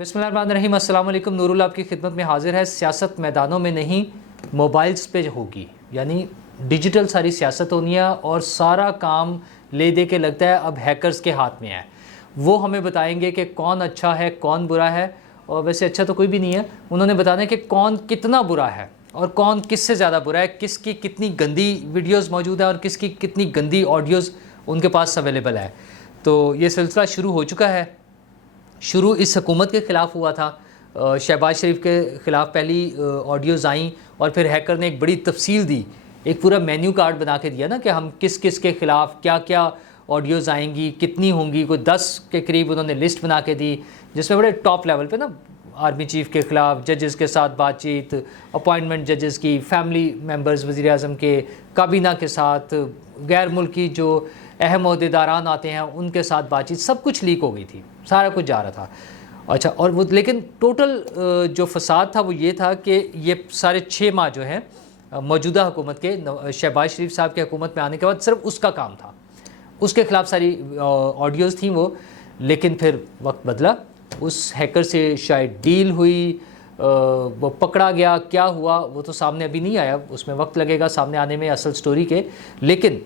بسم اللہ الرحمن الرحیم. السلام علیکم. نور اللہ آپ کی خدمت میں حاضر ہے. سیاست میدانوں میں نہیں موبائلز پہ ہوگی, یعنی ڈیجیٹل ساری سیاست ہونی ہے اور سارا کام لے دے کے لگتا ہے اب ہیکرز کے ہاتھ میں ہے. وہ ہمیں بتائیں گے کہ کون اچھا ہے کون برا ہے, اور ویسے اچھا تو کوئی بھی نہیں ہے. انہوں نے بتانا ہے کہ کون کتنا برا ہے اور کون کس سے زیادہ برا ہے, کس کی کتنی گندی ویڈیوز موجود ہیں اور کس کی کتنی گندی آڈیوز ان کے پاس اویلیبل ہے. تو یہ سلسلہ شروع ہو چکا ہے. شروع اس حکومت کے خلاف ہوا تھا, شہباز شریف کے خلاف پہلی آڈیوز آئیں اور پھر ہیکر نے ایک بڑی تفصیل دی, ایک پورا مینیو کارڈ بنا کے دیا نا کہ ہم کس کس کے خلاف کیا کیا آڈیوز آئیں گی, کتنی ہوں گی, کوئی 10 کے قریب انہوں نے لسٹ بنا کے دی, جس میں بڑے ٹاپ لیول پہ نا آرمی چیف کے خلاف, ججز کے ساتھ بات چیت, اپوائنٹمنٹ ججز کی, فیملی ممبرز وزیر اعظم کے, کابینہ کے ساتھ, غیر ملکی جو اہم عہدیداران آتے ہیں ان کے ساتھ بات چیت, سب کچھ لیک ہو گئی تھی, سارا کچھ جا رہا تھا. اچھا, اور وہ لیکن ٹوٹل جو فساد تھا وہ یہ تھا کہ یہ سارے 6 ماہ جو ہیں موجودہ حکومت کے, شہباز شریف صاحب کی حکومت میں آنے کے بعد صرف اس کا کام تھا, اس کے خلاف ساری آڈیوز تھیں وہ. لیکن پھر وقت بدلا, اس ہیکر سے شاید ڈیل ہوئی, وہ پکڑا گیا, کیا ہوا وہ تو سامنے ابھی نہیں آیا, اس میں وقت لگے گا سامنے آنے میں اصل سٹوری کے. لیکن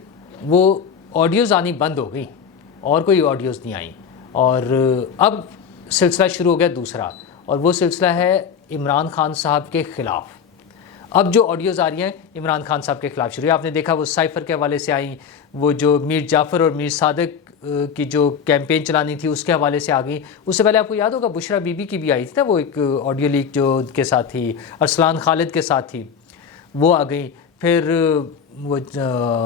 وہ آڈیوز آنی بند ہو گئی اور کوئی آڈیوز نہیں آئیں, اور اب سلسلہ شروع ہو گیا دوسرا, اور وہ سلسلہ ہے عمران خان صاحب کے خلاف. اب جو آڈیوز آ رہی ہیں عمران خان صاحب کے خلاف شروع ہے. آپ نے دیکھا وہ سائفر کے حوالے سے آئیں, وہ جو میر جعفر اور میر صادق کی جو کیمپین چلانی تھی اس کے حوالے سے آ گئی. اس سے پہلے آپ کو یاد ہوگا بشرا بی بی کی بھی آئی تھی نا, وہ ایک آڈیو لیک جو ان کے ساتھ تھی, ارسلان خالد کے ساتھ تھی, وہ آ گئی. پھر وہ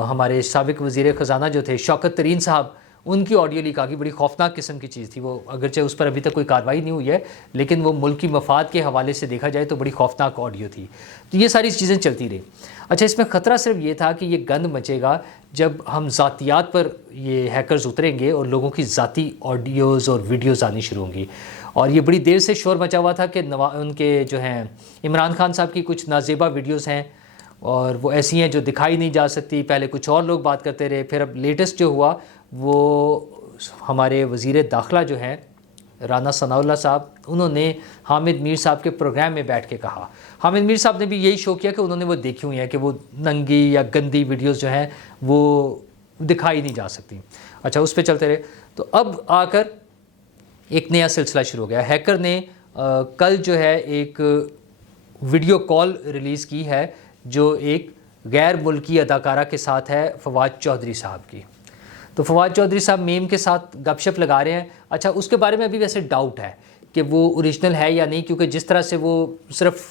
ہمارے سابق وزیر خزانہ جو تھے شوکت ترین صاحب, ان کی آڈیو لیک آ گئی, بڑی خوفناک قسم کی چیز تھی وہ, اگرچہ اس پر ابھی تک کوئی کارروائی نہیں ہوئی ہے لیکن وہ ملکی مفاد کے حوالے سے دیکھا جائے تو بڑی خوفناک آڈیو تھی. تو یہ ساری چیزیں چلتی رہی. اچھا, اس میں خطرہ صرف یہ تھا کہ یہ گند مچے گا جب ہم ذاتیات پر یہ ہیکرز اتریں گے اور لوگوں کی ذاتی آڈیوز اور ویڈیوز آنی شروع ہوں گی. اور یہ بڑی دیر سے شور مچا ہوا تھا کہ ان کے جو ہیں عمران خان صاحب کی کچھ نازیبا ویڈیوز ہیں اور وہ ایسی ہیں جو دکھائی نہیں جا سکتی. پہلے کچھ اور لوگ بات کرتے رہے, پھر اب لیٹسٹ جو ہوا وہ ہمارے وزیر داخلہ جو ہیں رانا ثناء اللہ صاحب, انہوں نے حامد میر صاحب کے پروگرام میں بیٹھ کے کہا. حامد میر صاحب نے بھی یہی شو کیا کہ انہوں نے وہ دیکھی ہوئی ہیں کہ وہ ننگی یا گندی ویڈیوز جو ہیں وہ دکھائی نہیں جا سکتی. اچھا, اس پہ چلتے رہے. تو اب آ کر ایک نیا سلسلہ شروع ہو گیا. ہیکر نے کل جو ہے ایک ویڈیو کال ریلیز کی ہے جو ایک غیر ملکی اداکارہ کے ساتھ ہے, فواد چودھری صاحب کی. تو فواد چودھری صاحب میم کے ساتھ گپ شپ لگا رہے ہیں. اچھا, اس کے بارے میں ابھی ویسے ڈاؤٹ ہے کہ وہ اوریجنل ہے یا نہیں, کیونکہ جس طرح سے وہ صرف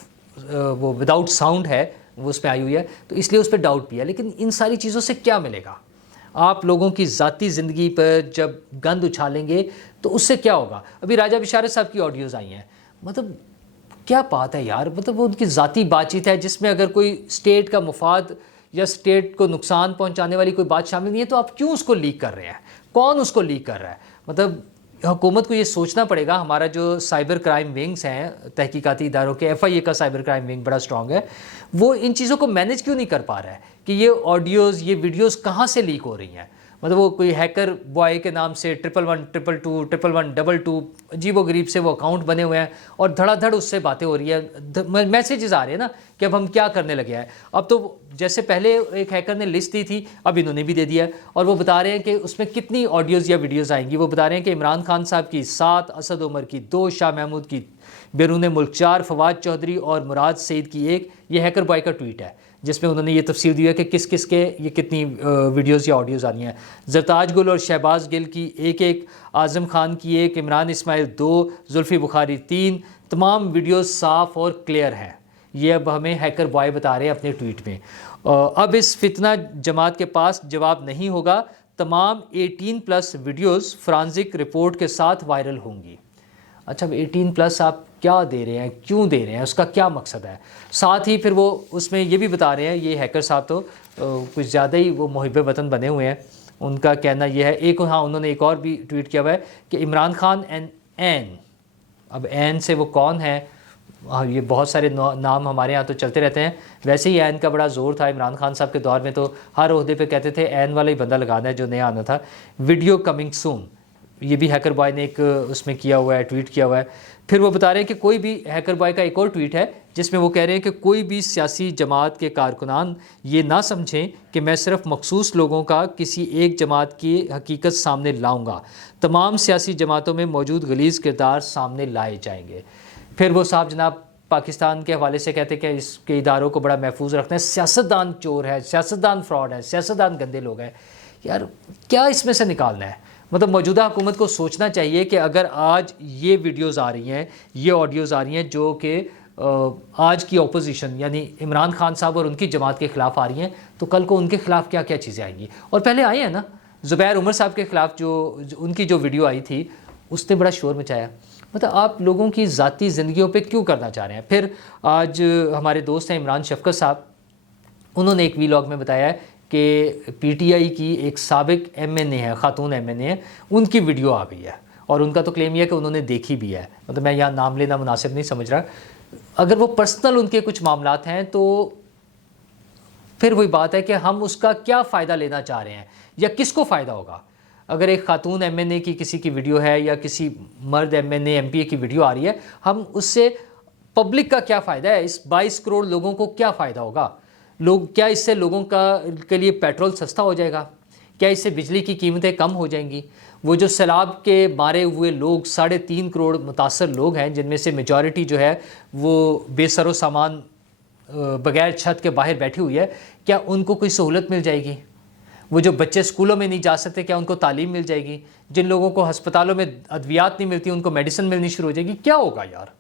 وہ وداؤٹ ساؤنڈ ہے وہ اس پہ آئی ہوئی ہے, تو اس لیے اس پہ ڈاؤٹ بھی ہے. لیکن ان ساری چیزوں سے کیا ملے گا؟ آپ لوگوں کی ذاتی زندگی پر جب گند اچھالیں گے تو اس سے کیا ہوگا؟ ابھی راجہ بشارت صاحب کی آڈیوز آئی ہیں, مطلب کیا بات ہے یار, مطلب وہ ان کی ذاتی بات چیت ہے جس میں اگر کوئی اسٹیٹ کا مفاد یا اسٹیٹ کو نقصان پہنچانے والی کوئی بات شامل نہیں ہے تو آپ کیوں اس کو لیک کر رہے ہیں؟ کون اس کو لیک کر رہا ہے؟ مطلب حکومت کو یہ سوچنا پڑے گا. ہمارا جو سائبر کرائم ونگز ہیں تحقیقاتی اداروں کے, ایف آئی اے کا سائبر کرائم ونگ بڑا اسٹرانگ ہے, وہ ان چیزوں کو مینیج کیوں نہیں کر پا رہا ہے کہ یہ آڈیوز یہ ویڈیوز کہاں سے لیک ہو رہی ہیں. مطلب وہ کوئی ہیکر بوائے کے نام سے 111122 111122 عجیب و غریب سے وہ اکاؤنٹ بنے ہوئے ہیں اور دھڑا دھڑ اس سے باتیں ہو رہی ہیں, میسیجز آ رہے ہیں نا کہ اب ہم کیا کرنے لگے ہیں. اب تو جیسے پہلے ایک ہیکر نے لسٹ دی تھی, اب انہوں نے بھی دے دیا ہے, اور وہ بتا رہے ہیں کہ اس میں کتنی آڈیوز یا ویڈیوز آئیں گی. وہ بتا رہے ہیں کہ عمران خان صاحب کی 7, اسد عمر کی 2, شاہ محمود کی بیرون ملک 4, فواد چودھری اور مراد سعید کی 1. یہ ہیکر بوائے کا ٹویٹ ہے جس میں انہوں نے یہ تفصیل دی ہے کہ کس کس کے یہ کتنی ویڈیوز یا آڈیوز آ رہی ہیں. زرتاج گل اور شہباز گل کی 1, اعظم خان کی 1, عمران اسماعیل 2, زلفی بخاری 3. تمام ویڈیوز صاف اور کلیئر ہیں. یہ اب ہمیں ہیکر بوائے بتا رہے ہیں اپنے ٹویٹ میں. اب اس فتنہ جماعت کے پاس جواب نہیں ہوگا, تمام 18+ ویڈیوز فرانزک رپورٹ کے ساتھ وائرل ہوں گی. اچھا, اب 18+ آپ کیا دے رہے ہیں, کیوں دے رہے ہیں, اس کا کیا مقصد ہے؟ ساتھ ہی پھر وہ اس میں یہ بھی بتا رہے ہیں, یہ ہیکر صاحب تو کچھ زیادہ ہی وہ محب وطن بنے ہوئے ہیں. ان کا کہنا یہ ہے, انہوں نے ایک اور بھی ٹویٹ کیا ہوا ہے کہ عمران خان این. اب این سے وہ کون ہے؟ یہ بہت سارے نام ہمارے ہاں تو چلتے رہتے ہیں. ویسے ہی این کا بڑا زور تھا عمران خان صاحب کے دور میں, تو ہر عہدے پہ کہتے تھے این والا ہی بندہ لگانا ہے جو نیا آنا تھا. ویڈیو کمنگ سون, یہ بھی ہیکر بوائے نے ایک اس میں کیا ہوا ہے، ٹویٹ کیا ہوا ہے. پھر وہ بتا رہے ہیں کہ کوئی بھی ہیکر بوائے کا ایک اور ٹویٹ ہے جس میں وہ کہہ رہے ہیں کہ کوئی بھی سیاسی جماعت کے کارکنان یہ نہ سمجھیں کہ میں صرف مخصوص لوگوں کا کسی ایک جماعت کی حقیقت سامنے لاؤں گا. تمام سیاسی جماعتوں میں موجود غلیظ کردار سامنے لائے جائیں گے. پھر وہ صاحب جناب پاکستان کے حوالے سے کہتے ہیں کہ اس کے اداروں کو بڑا محفوظ رکھنا ہے، سیاستدان چور ہے، سیاستدان فراڈ ہے، سیاستدان گندے لوگ ہیں. یار کیا اس میں سے نکالنا ہے؟ مطلب موجودہ حکومت کو سوچنا چاہیے کہ اگر آج یہ ویڈیوز آ رہی ہیں، یہ آڈیوز آ رہی ہیں جو کہ آج کی اپوزیشن یعنی عمران خان صاحب اور ان کی جماعت کے خلاف آ رہی ہیں، تو کل کو ان کے خلاف کیا کیا چیزیں آئیں گی. اور پہلے آئے ہیں نا، زبیر عمر صاحب کے خلاف جو ان کی جو ویڈیو آئی تھی اس نے بڑا شور مچایا. مطلب آپ لوگوں کی ذاتی زندگیوں پہ کیوں کرنا چاہ رہے ہیں؟ پھر آج ہمارے دوست ہیں عمران شفقت صاحب، انہوں نے ایک ویلاگ میں بتایا ہے کہ پی ٹی آئی کی ایک سابق ایم این اے ہے، خاتون ایم این اے ہے، ان کی ویڈیو آ گئی ہے اور ان کا تو کلیم یہ ہے کہ انہوں نے دیکھی بھی ہے. مطلب میں یہاں نام لینا مناسب نہیں سمجھ رہا. اگر وہ پرسنل ان کے کچھ معاملات ہیں تو پھر وہی بات ہے کہ ہم اس کا کیا فائدہ لینا چاہ رہے ہیں یا کس کو فائدہ ہوگا. اگر ایک خاتون ایم این اے کی کسی کی ویڈیو ہے یا کسی مرد M N A M P A کی ویڈیو آ رہی ہے، ہم اس سے پبلک کا کیا فائدہ ہے؟ اس 22 کروڑ لوگوں کو کیا فائدہ ہوگا؟ کیا اس سے لوگوں کے لیے پیٹرول سستا ہو جائے گا؟ کیا اس سے بجلی کی قیمتیں کم ہو جائیں گی؟ وہ جو سیلاب کے مارے ہوئے لوگ 3.5 کروڑ متاثر لوگ ہیں، جن میں سے میجورٹی جو ہے وہ بے سر و سامان بغیر چھت کے باہر بیٹھی ہوئی ہے، کیا ان کو کوئی سہولت مل جائے گی؟ وہ جو بچے اسکولوں میں نہیں جا سکتے، کیا ان کو تعلیم مل جائے گی؟ جن لوگوں کو ہسپتالوں میں ادویات نہیں ملتی، ان کو میڈیسن ملنی شروع ہو جائے گی؟ کیا ہوگا یار؟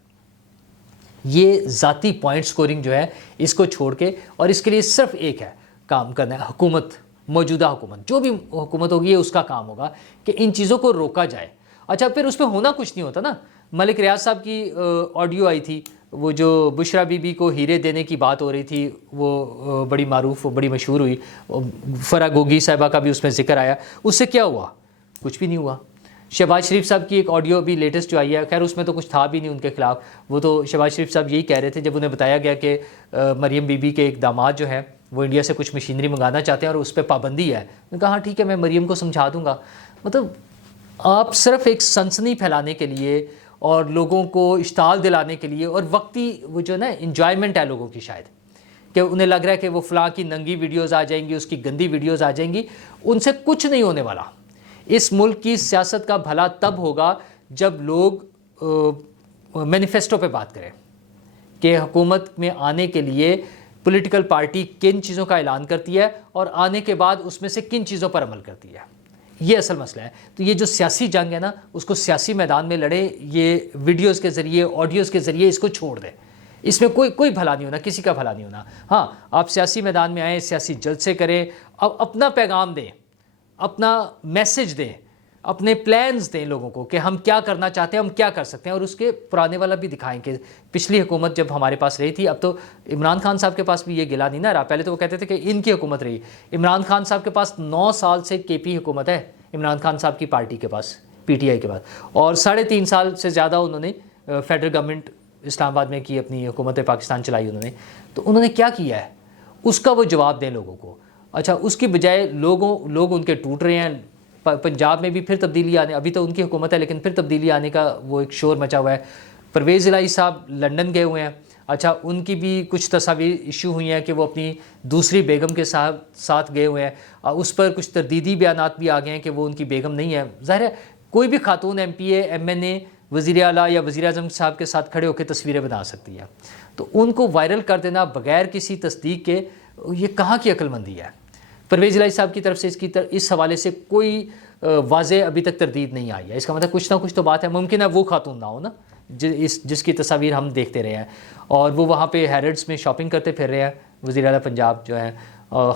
یہ ذاتی پوائنٹ سکورنگ جو ہے اس کو چھوڑ کے، اور اس کے لیے صرف ایک ہے کام کرنا ہے، حکومت، موجودہ حکومت جو بھی حکومت ہوگی اس کا کام ہوگا کہ ان چیزوں کو روکا جائے. اچھا پھر اس پہ ہونا کچھ نہیں ہوتا نا. ملک ریاض صاحب کی آڈیو آئی تھی، وہ جو بشرا بی بی کو ہیرے دینے کی بات ہو رہی تھی، وہ بڑی معروف بڑی مشہور ہوئی. فرا گوگی صاحبہ کا بھی اس میں ذکر آیا. اس سے کیا ہوا؟ کچھ بھی نہیں ہوا. شہباز شریف صاحب کی ایک آڈیو بھی لیٹسٹ جو آئی ہے، خیر اس میں تو کچھ تھا بھی نہیں ان کے خلاف. وہ تو شہباز شریف صاحب یہی کہہ رہے تھے جب انہیں بتایا گیا کہ مریم بی بی کے ایک داماد جو ہیں وہ انڈیا سے کچھ مشینری منگانا چاہتے ہیں اور اس پہ پابندی ہے. انہوں نے کہا ہاں ٹھیک ہے، میں مریم کو سمجھا دوں گا. مطلب آپ صرف ایک سنسنی پھیلانے کے لیے اور لوگوں کو اشتعال دلانے کے لیے، اور وقتی وہ جو نا انجوائمنٹ ہے لوگوں کی، شاید کہ انہیں لگ رہا ہے کہ وہ فلاں کی ننگی ویڈیوز آ جائیں گی، اس کی گندی ویڈیوز آ جائیں گی. ان سے کچھ نہیں ہونے والا. اس ملک کی سیاست کا بھلا تب ہوگا جب لوگ مینیفیسٹو پہ بات کریں کہ حکومت میں آنے کے لیے پولیٹیکل پارٹی کن چیزوں کا اعلان کرتی ہے اور آنے کے بعد اس میں سے کن چیزوں پر عمل کرتی ہے. یہ اصل مسئلہ ہے. تو یہ جو سیاسی جنگ ہے نا، اس کو سیاسی میدان میں لڑیں. یہ ویڈیوز کے ذریعے، آڈیوز کے ذریعے اس کو چھوڑ دیں. اس میں کوئی بھلا نہیں ہونا، کسی کا بھلا نہیں ہونا. ہاں آپ سیاسی میدان میں آئیں، سیاسی جلسے کریں، اپنا پیغام دیں، اپنا میسج دیں، اپنے پلانز دیں لوگوں کو کہ ہم کیا کرنا چاہتے ہیں، ہم کیا کر سکتے ہیں. اور اس کے پرانے والا بھی دکھائیں کہ پچھلی حکومت جب ہمارے پاس رہی تھی، اب تو عمران خان صاحب کے پاس بھی یہ گلا نہیں نہ رہا. پہلے تو وہ کہتے تھے کہ ان کی حکومت رہی. عمران خان صاحب کے پاس 9 سال سے کے پی حکومت ہے، عمران خان صاحب کی پارٹی کے پاس، پی ٹی آئی کے پاس. اور 3.5 سال سے زیادہ انہوں نے فیڈرل گورنمنٹ اسلام آباد میں کی، اپنی حکومت پاکستان چلائی انہوں نے. تو انہوں نے کیا کیا ہے اس کا وہ جواب دیں لوگوں کو. اچھا اس کی بجائے لوگ ان کے ٹوٹ رہے ہیں. پنجاب میں بھی پھر تبدیلی آنے، ابھی تو ان کی حکومت ہے لیکن پھر تبدیلی آنے کا وہ ایک شور مچا ہوا ہے. پرویز الہی صاحب لنڈن گئے ہوئے ہیں. اچھا ان کی بھی کچھ تصاویر ایشو ہوئی ہیں کہ وہ اپنی دوسری بیگم کے ساتھ گئے ہوئے ہیں. اس پر کچھ تردیدی بیانات بھی آ گئے ہیں کہ وہ ان کی بیگم نہیں ہے. ظاہر ہے کوئی بھی خاتون ایم پی اے، ایم این اے، وزیر اعلیٰ یا وزیر اعظم صاحب کے ساتھ کھڑے ہو کے تصویریں بنا سکتی ہے. تو ان کو وائرل کر دینا بغیر کسی تصدیق کے، یہ کہاں کی عقل مندی ہے؟ پرویز الہی صاحب کی طرف سے اس حوالے سے کوئی واضح ابھی تک تردید نہیں آئی ہے. اس کا مطلب کچھ نہ کچھ تو بات ہے. ممکن ہے وہ خاتون نہ ہو نا جس کی تصاویر ہم دیکھتے رہے ہیں، اور وہ وہاں پہ ہیرڈس میں شاپنگ کرتے پھر رہے ہیں. وزیر اعلیٰ پنجاب جو ہیں،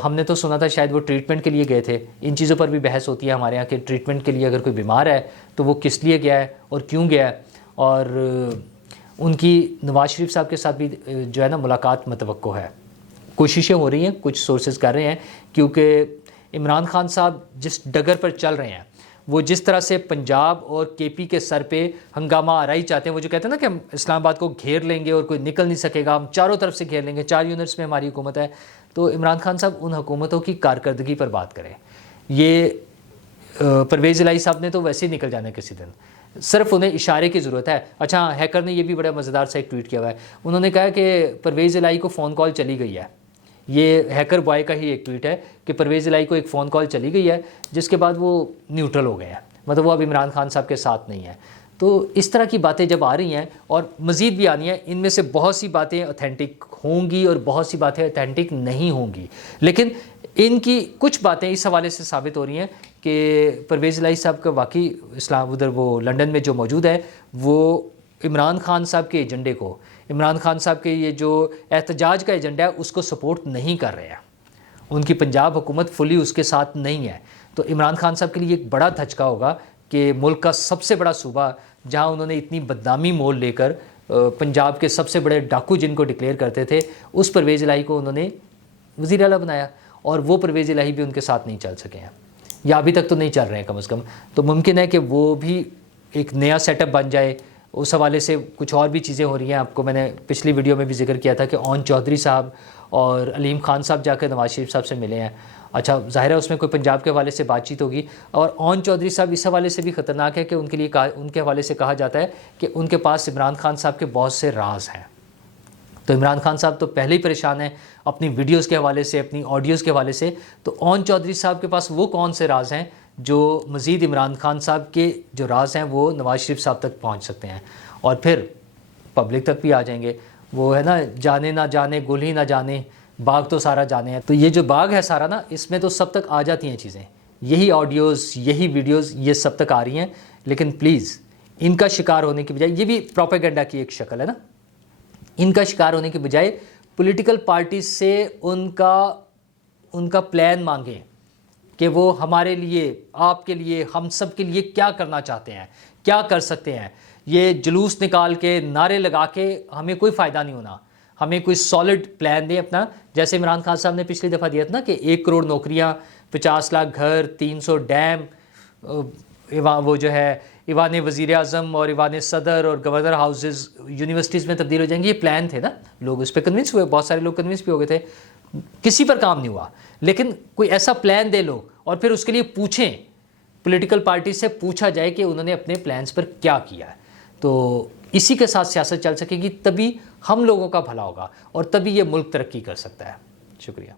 ہم نے تو سنا تھا شاید وہ ٹریٹمنٹ کے لیے گئے تھے. ان چیزوں پر بھی بحث ہوتی ہے ہمارے یہاں کہ ٹریٹمنٹ کے لیے اگر کوئی بیمار ہے تو وہ کس لیے گیا ہے اور کیوں گیا ہے. اور ان کی نواز شریف صاحب کے ساتھ بھی جو ہے نا ملاقات متوقع ہے. کوششیں ہو رہی ہیں، کچھ سورسز کر رہے ہیں، کیونکہ عمران خان صاحب جس ڈگر پر چل رہے ہیں، وہ جس طرح سے پنجاب اور کے پی کے سر پہ ہنگامہ آرائی چاہتے ہیں. وہ جو کہتے ہیں نا کہ ہم اسلام آباد کو گھیر لیں گے اور کوئی نکل نہیں سکے گا، ہم چاروں طرف سے گھیر لیں گے، 4 یونٹس میں ہماری حکومت ہے. تو عمران خان صاحب ان حکومتوں کی کارکردگی پر بات کریں. یہ پرویز الہی صاحب نے تو ویسے ہی نکل جانا ہے کسی دن, صرف انہیں اشارے کی ضرورت ہے. اچھا, ہیکر نے یہ بھی بڑا مزیدار سا ایک ٹویٹ کیا ہوا ہے. انہوں نے کہا کہ پرویز الہی کو فون کال چلی گئی ہے. یہ ہیکر بوائے کا ہی ایک ٹویٹ ہے کہ پرویز الہی کو ایک فون کال چلی گئی ہے, جس کے بعد وہ نیوٹرل ہو گئے ہیں, مطلب وہ اب عمران خان صاحب کے ساتھ نہیں ہیں. تو اس طرح کی باتیں جب آ رہی ہیں اور مزید بھی آنی ہیں, ان میں سے بہت سی باتیں اوتھینٹک ہوں گی اور بہت سی باتیں اوتھینٹک نہیں ہوں گی, لیکن ان کی کچھ باتیں اس حوالے سے ثابت ہو رہی ہیں کہ پرویز الہی صاحب کا واقعی اسلام ادھر وہ لنڈن میں جو موجود ہے وہ عمران خان صاحب کے ایجنڈے کو, عمران خان صاحب کے یہ جو احتجاج کا ایجنڈا ہے اس کو سپورٹ نہیں کر رہے ہیں. ان کی پنجاب حکومت فلی اس کے ساتھ نہیں ہے. تو عمران خان صاحب کے لیے ایک بڑا دھچکا ہوگا کہ ملک کا سب سے بڑا صوبہ جہاں انہوں نے اتنی بدنامی مول لے کر پنجاب کے سب سے بڑے ڈاکو جن کو ڈکلیئر کرتے تھے, اس پرویز الہی کو انہوں نے وزیر اعلیٰ بنایا, اور وہ پرویز الہی بھی ان کے ساتھ نہیں چل سکے ہیں, یا ابھی تک تو نہیں چل رہے ہیں کم از کم. تو ممکن ہے کہ وہ بھی ایک نیا سیٹ اپ بن جائے. اس حوالے سے کچھ اور بھی چیزیں ہو رہی ہیں. آپ کو میں نے پچھلی ویڈیو میں بھی ذکر کیا تھا کہ اون چودھری صاحب اور علیم خان صاحب جا کر نواز شریف صاحب سے ملے ہیں. اچھا, ظاہر ہے اس میں کوئی پنجاب کے حوالے سے بات چیت ہوگی. اور اون چودھری صاحب اس حوالے سے بھی خطرناک ہے کہ ان کے لیے ان کے حوالے سے کہا جاتا ہے کہ ان کے پاس عمران خان صاحب کے بہت سے راز ہیں. تو عمران خان صاحب تو پہلے ہی پریشان ہیں اپنی ویڈیوز کے حوالے سے, اپنی آڈیوز کے حوالے سے. تو اون چودھری صاحب کے پاس وہ کون سے راز ہیں جو مزید عمران خان صاحب کے جو راز ہیں وہ نواز شریف صاحب تک پہنچ سکتے ہیں, اور پھر پبلک تک بھی آ جائیں گے. وہ ہے نا, جانے نہ جانے گل ہی نہ جانے, باغ تو سارا جانے ہیں. تو یہ جو باغ ہے سارا نا, اس میں تو سب تک آ جاتی ہیں چیزیں, یہی آڈیوز, یہی ویڈیوز, یہ سب تک آ رہی ہیں. لیکن پلیز ان کا شکار ہونے کی بجائے, یہ بھی پروپیگنڈا کی ایک شکل ہے نا, ان کا شکار ہونے کی بجائے پولیٹیکل پارٹی سے ان کا پلان مانگیں کہ وہ ہمارے لیے, آپ کے لیے, ہم سب کے لیے کیا کرنا چاہتے ہیں, کیا کر سکتے ہیں. یہ جلوس نکال کے, نعرے لگا کے ہمیں کوئی فائدہ نہیں ہونا. ہمیں کوئی سالڈ پلان دیں اپنا, جیسے عمران خان صاحب نے پچھلی دفعہ دیا تھا نا کہ 1 کروڑ نوکریاں, 50 لاکھ گھر, 300 ڈیم, وہ جو ہے ایوان وزیر اعظم اور ایوان صدر اور گورنر ہاؤسز یونیورسٹیز میں تبدیل ہو جائیں گے. یہ پلان تھے نا, لوگ اس پہ کنونس ہوئے, بہت سارے لوگ کنونس بھی ہو گئے تھے. کسی پر کام نہیں ہوا, لیکن کوئی ایسا پلان دے لو اور پھر اس کے لیے پوچھیں, پولیٹیکل پارٹی سے پوچھا جائے کہ انہوں نے اپنے پلانز پر کیا کیا ہے. تو اسی کے ساتھ سیاست چل سکے گی, تبھی ہم لوگوں کا بھلا ہوگا اور تبھی یہ ملک ترقی کر سکتا ہے. شکریہ.